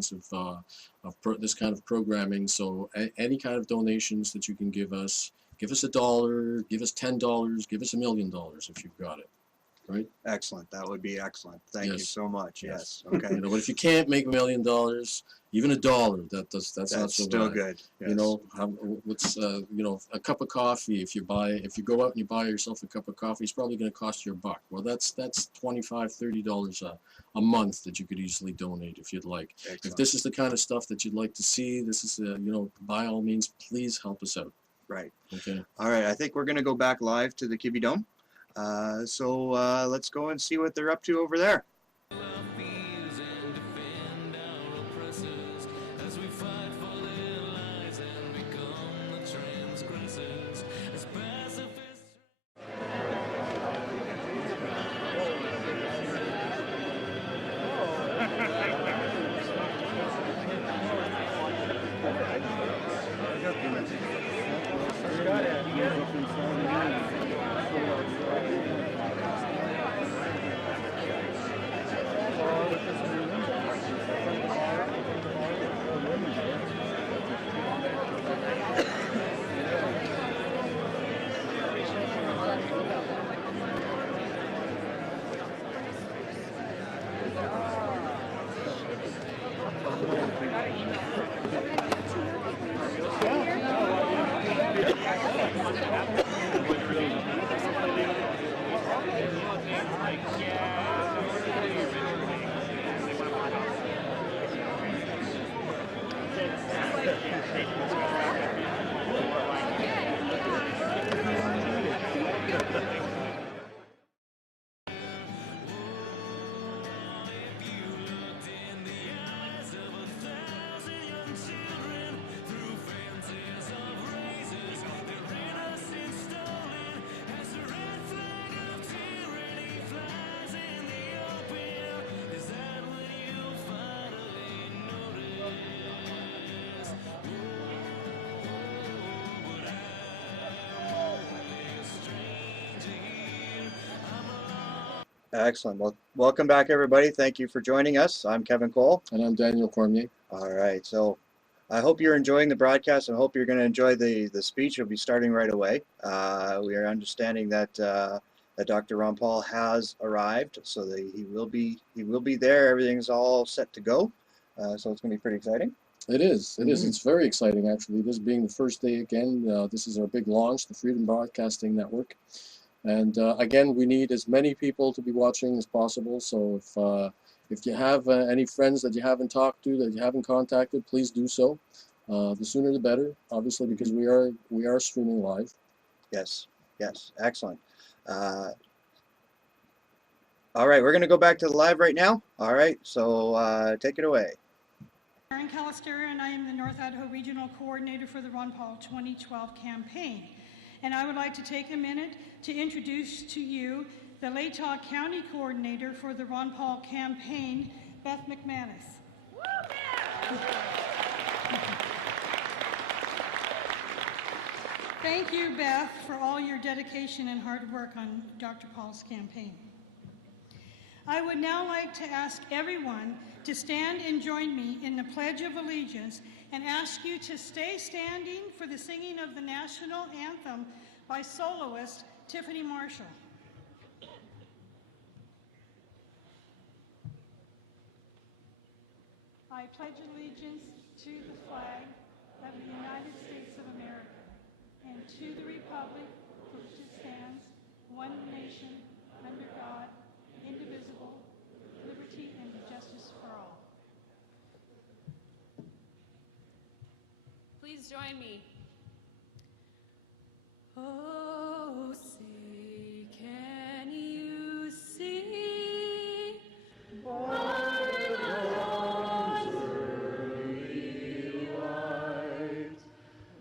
this kind of programming. So any kind of donations that you can give us $1, give us $10, give us $1 million if you've got it. Right? Excellent. That would be excellent. Thank you so much. Yes. Okay. But if you can't make $1 million, even $1, that's not so still bad. Good. Yes. What's a cup of coffee. If you go out and you buy yourself a cup of coffee, it's probably going to cost you $1. Well, that's $25-$30 a month that you could easily donate if you'd like. Excellent. If this is the kind of stuff that you'd like to see, this is by all means, please help us out. Right. Okay. All right. I think we're going to go back live to the Kibbe Dome. So let's go and see what they're up to over there. Excellent. Well, welcome back, everybody. Thank you for joining us. I'm Kevin Cole. And I'm Daniel Cormier. All right. So I hope you're enjoying the broadcast, and I hope you're going to enjoy the speech. It'll be starting right away. We are understanding that Dr. Ron Paul has arrived, so he will be there. Everything's all set to go. So it's going to be pretty exciting. It is. It is. It's very exciting, actually. This being the first day again, this is our big launch, the Freedom Broadcasting Network. And again, we need as many people to be watching as possible. So if you have any friends that you haven't talked to, that you haven't contacted, please do so. The sooner the better, obviously, because we are streaming live. Yes. Yes. Excellent. All right, we're going to go back to the live right now. All right, so take it away. Karen Calister, and I am the North Idaho Regional Coordinator for the Ron Paul 2012 campaign. And I would like to take a minute to introduce to you the Latah County Coordinator for the Ron Paul campaign, Beth McManus. Thank you, Beth, for all your dedication and hard work on Dr. Paul's campaign. I would now like to ask everyone to stand and join me in the Pledge of Allegiance and ask you to stay standing for the singing of the national anthem by soloist Tiffany Marshall. I pledge allegiance to the flag of the United States of America and to the republic for which it stands, one nation, under God, indivisible, liberty and justice for all. Please join me. Oh, say, can you see? By dawn's early light,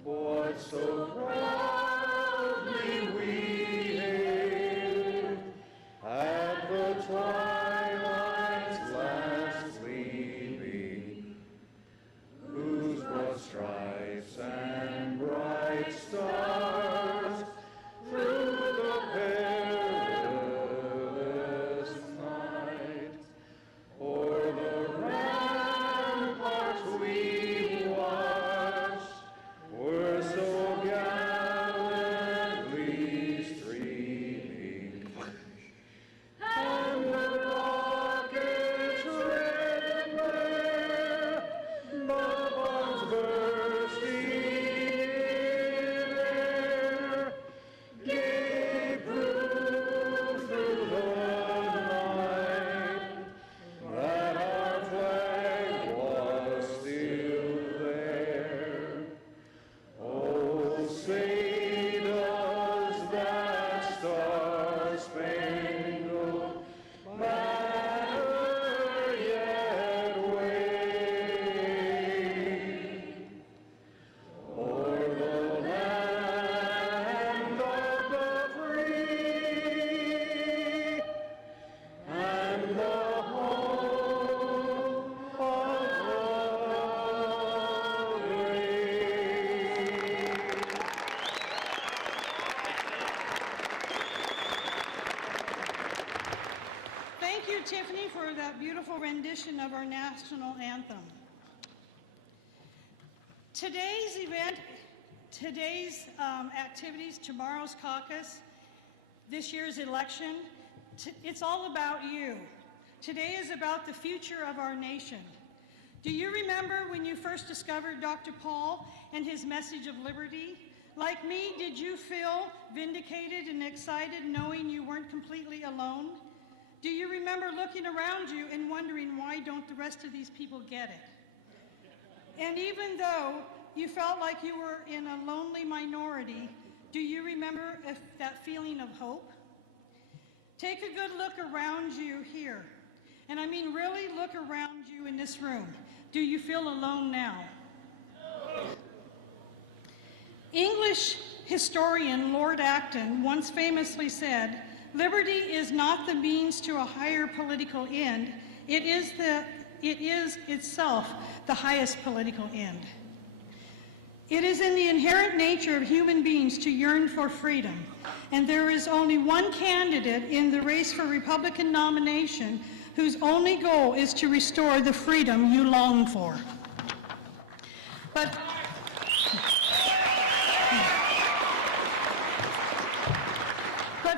what so proudly we hailed at the twilight's last gleaming, whose broad stripes and bright stars rendition of our national anthem. Today's event, today's activities, tomorrow's caucus, this year's election, it's all about you. Today is about the future of our nation. Do you remember when you first discovered Dr. Paul and his message of liberty? Like me, did you feel vindicated and excited knowing you weren't completely alone? Do you remember looking around you and wondering, why don't the rest of these people get it? And even though you felt like you were in a lonely minority, do you remember that feeling of hope? Take a good look around you here. And I mean really look around you in this room. Do you feel alone now? English historian Lord Acton once famously said, "Liberty is not the means to a higher political end, it is itself the highest political end." It is in the inherent nature of human beings to yearn for freedom, and there is only one candidate in the race for Republican nomination whose only goal is to restore the freedom you long for. But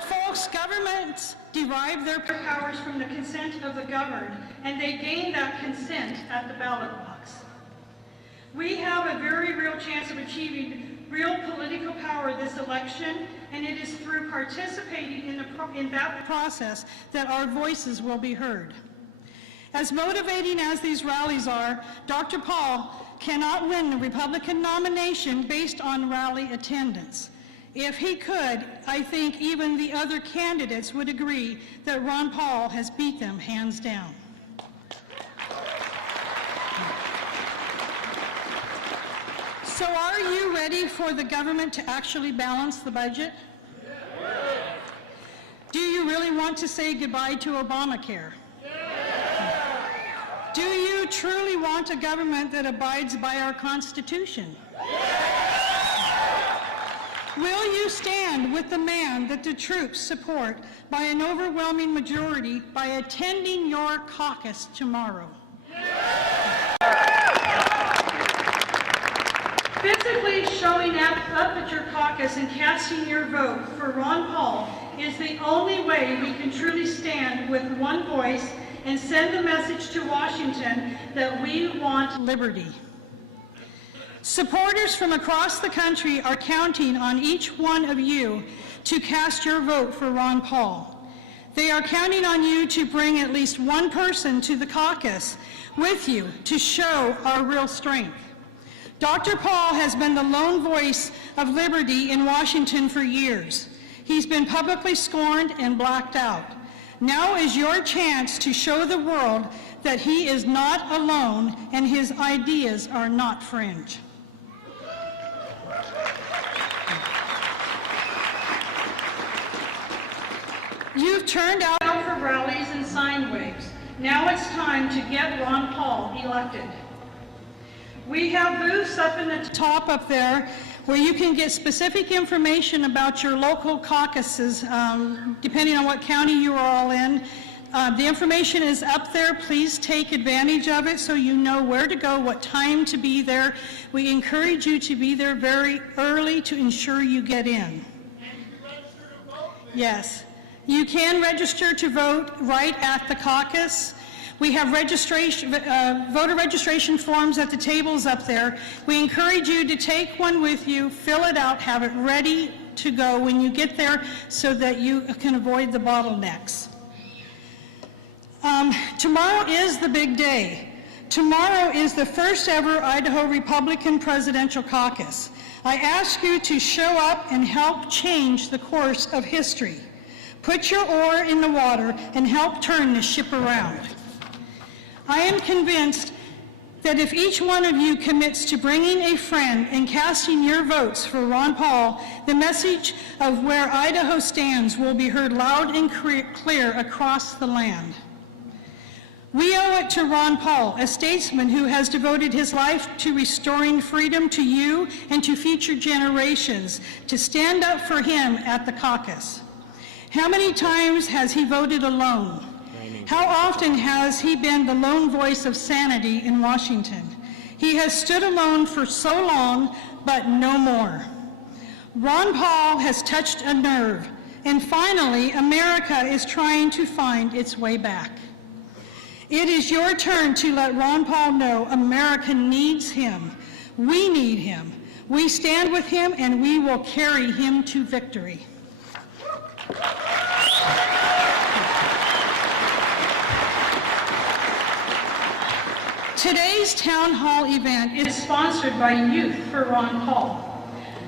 folks, governments derive their powers from the consent of the governed, and they gain that consent at the ballot box. We have a very real chance of achieving real political power this election, and it is through participating in that process that our voices will be heard. As motivating as these rallies are, Dr. Paul cannot win the Republican nomination based on rally attendance. If he could, I think even the other candidates would agree that Ron Paul has beat them hands down. So are you ready for the government to actually balance the budget? Do you really want to say goodbye to Obamacare? Do you truly want a government that abides by our Constitution? Will you stand with the man that the troops support by an overwhelming majority by attending your caucus tomorrow? Physically showing up at your caucus and casting your vote for Ron Paul is the only way we can truly stand with one voice and send the message to Washington that we want liberty. Supporters from across the country are counting on each one of you to cast your vote for Ron Paul. They are counting on you to bring at least one person to the caucus with you to show our real strength. Dr. Paul has been the lone voice of liberty in Washington for years. He's been publicly scorned and blacked out. Now is your chance to show the world that he is not alone and his ideas are not fringe. You've turned out for rallies and sign waves. Now it's time to get Ron Paul elected. We have booths up in the top up there where you can get specific information about your local caucuses, depending on what county you are all in. The information is up there. Please take advantage of it so you know where to go, what time to be there. We encourage you to be there very early to ensure you get in. Yes. You can register to vote right at the caucus. We have voter registration forms at the tables up there. We encourage you to take one with you, fill it out, have it ready to go when you get there so that you can avoid the bottlenecks. Tomorrow is the big day. Tomorrow is the first ever Idaho Republican Presidential Caucus. I ask you to show up and help change the course of history. Put your oar in the water and help turn the ship around. I am convinced that if each one of you commits to bringing a friend and casting your votes for Ron Paul, the message of where Idaho stands will be heard loud and clear across the land. We owe it to Ron Paul, a statesman who has devoted his life to restoring freedom to you and to future generations, to stand up for him at the caucus. How many times has he voted alone? How often has he been the lone voice of sanity in Washington? He has stood alone for so long, but no more. Ron Paul has touched a nerve, and finally, America is trying to find its way back. It is your turn to let Ron Paul know America needs him. We need him. We stand with him, and we will carry him to victory. Today's town hall event is sponsored by Youth for Ron Paul.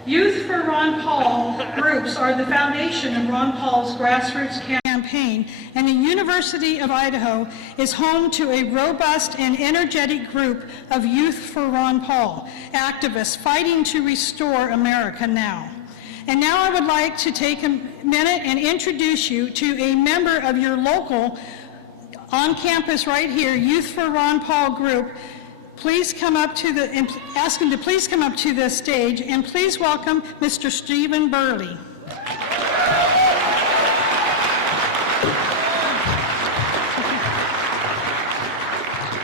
Youth for Ron Paul groups are the foundation of Ron Paul's grassroots campaign, and the University of Idaho is home to a robust and energetic group of Youth for Ron Paul activists fighting to restore America now. And now I would like to take a minute and introduce you to a member of your local, on campus right here, Youth for Ron Paul group. Please come up to the, and ask him to please come up to the stage, and please welcome Mr. Stephen Burley.